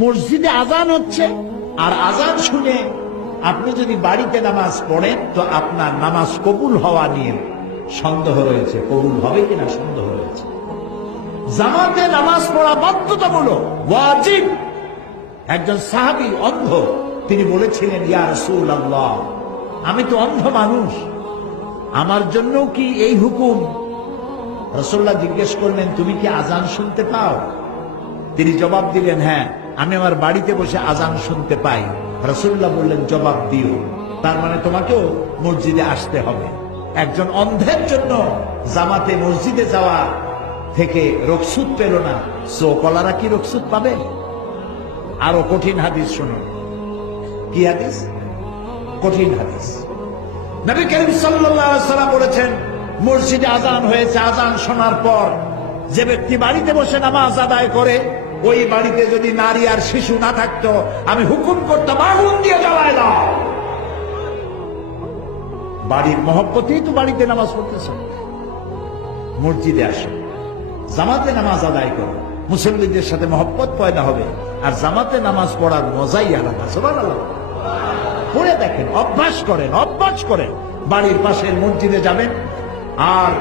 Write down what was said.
মসজিদে আজান হচ্ছে আর আজান শুনে আপনি যদি বাড়িতে নামাজ পড়েন তো আপনার নামাজ কবুল হওয়া নিয়ে সন্দেহ রয়েছে, কবুল হবে কিনা সন্দেহ রয়েছে। জামাতে নামাজ পড়া বাধ্যতামূলক, ওয়াজিব। একজন সাহাবী অন্ধ, তিনি বলেছিলেন, ইয়া রাসূলুল্লাহ, আমি তো অন্ধ মানুষ, আমার জন্য কি এই হুকুম? রাসূলুল্লাহ জিজ্ঞেস করলেন, তুমি কি আজান শুনতে পাও? তিনি জবাব দিলেন, হ্যাঁ, আমি আমার বাড়িতে বসে আজান শুনতে পাই। রাসূলুল্লাহ বললেন, জবাব দিও, তার মানে তোমাকেও মসজিদে আসতে হবে। একজন অন্ধের জন্য জামাতে মসজিদে যাওয়া থেকে রুখসত পেল না, সো কলারা কি রুখসত পাবে? আরো কঠিন হাদিস শুনুন। কি হাদিস? কঠিন হাদিস। নবী করিম সাল্লাল্লাহু আলাইহি ওয়াসাল্লাম বলেছেন, মসজিদে আজান হয়েছে, আজান শোনার পর যে ব্যক্তি বাড়িতে বসে নামাজ আদায় করে, ওই বাড়িতে যদি নারী আর শিশু না থাকতো, আমি হুকুম করতাম আগুন দিয়ে জ্বালায় দাও। বাড়ির মহব্বতেই তো বাড়িতে নামাজ পড়তেছ, মসজিদে আসো, জামাতে নামাজ আদায় করো, মুসল্লিদের সাথে মহব্বত পয়দা হবে, আর জামাতে নামাজ পড়ার মজাই আলাদা। সুবহানাল্লাহ। পড়ে দেখেন, অভ্যাস করেন, অভ্যাস করেন। বাড়ির পাশের মসজিদে যাবেন আর